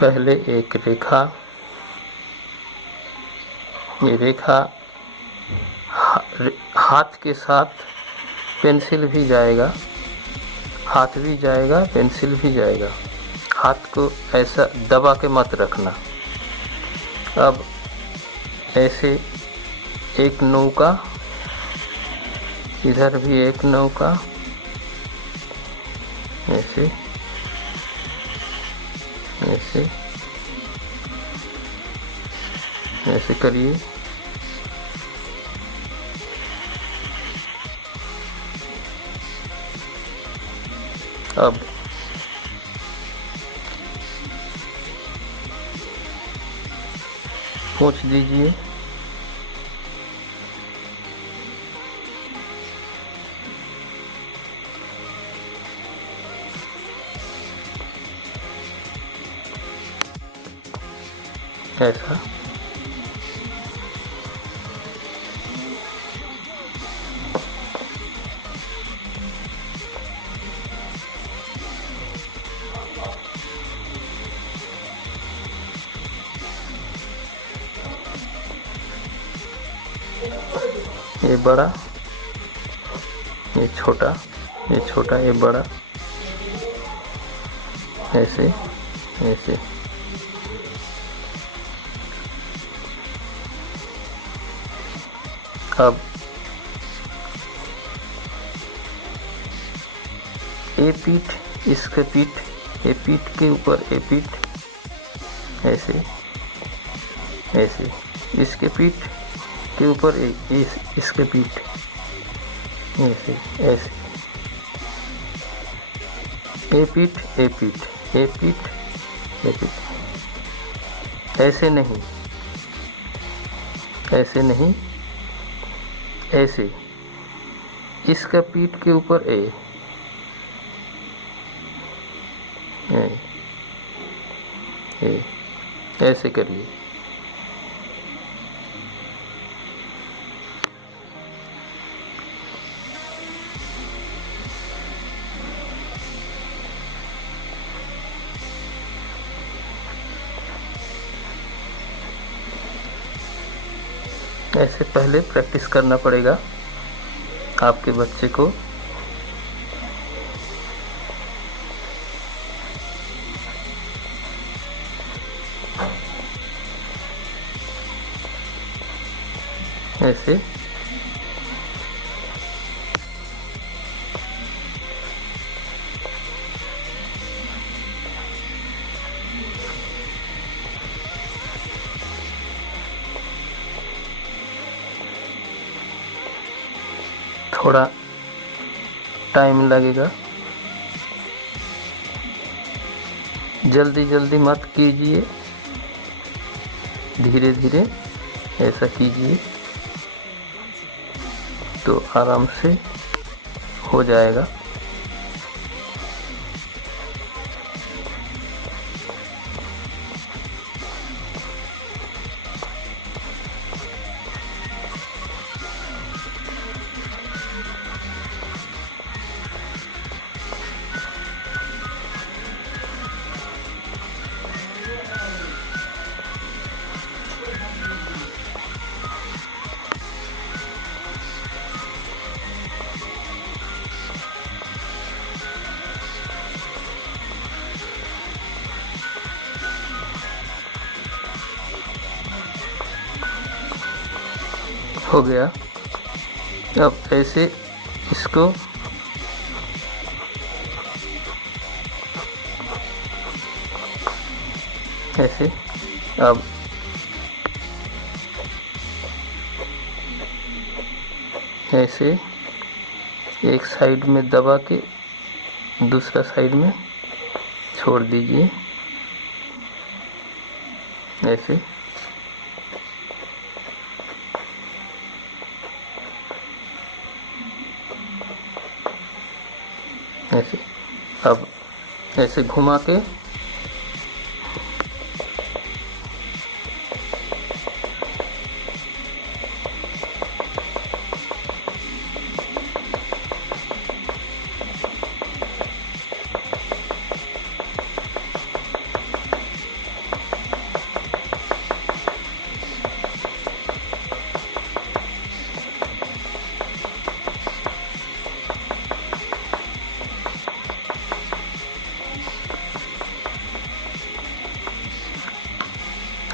पहले एक रेखा, ये रेखा हाथ के साथ पेंसिल भी जाएगा, हाथ भी जाएगा, पेंसिल भी जाएगा। हाथ को ऐसा दबा के मत रखना। अब ऐसे एक नौका, इधर भी एक नौका, ऐसे ऐसे ऐसे करिए। अब पोंछ दीजिए। ऐसा ये बड़ा, ये छोटा, ये छोटा, ये बड़ा, ऐसे ऐसे। अब ये पीठ, इसके पीठ, ये पीठ के ऊपर ये पीठ, ऐसे ऐसे, इसके पीठ के ऊपर इसके पीठ, ऐसे ऐसे, ए पीठ, ए पीठ, ए पीठ, ए पीठ। ऐसे नहीं, ऐसे नहीं, ऐसे, इसका पीठ के ऊपर ए ऐसे करिए। ऐसे पहले प्रैक्टिस करना पड़ेगा आपके बच्चे को। ऐसे थोड़ा टाइम लगेगा, जल्दी जल्दी मत कीजिए, धीरे धीरे ऐसा कीजिए तो आराम से हो जाएगा। हो गया। अब ऐसे इसको ऐसे, अब ऐसे एक साइड में दबा के दूसरा साइड में छोड़ दीजिए, ऐसे ऐसे। अब ऐसे घुमा के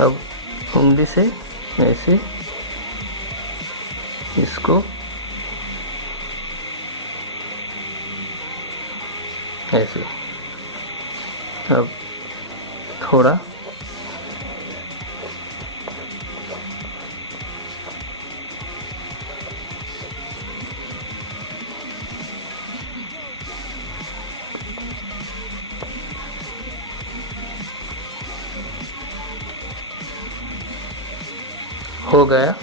अब उंगली से ऐसे इसको ऐसे, अब थोड़ा हो गया।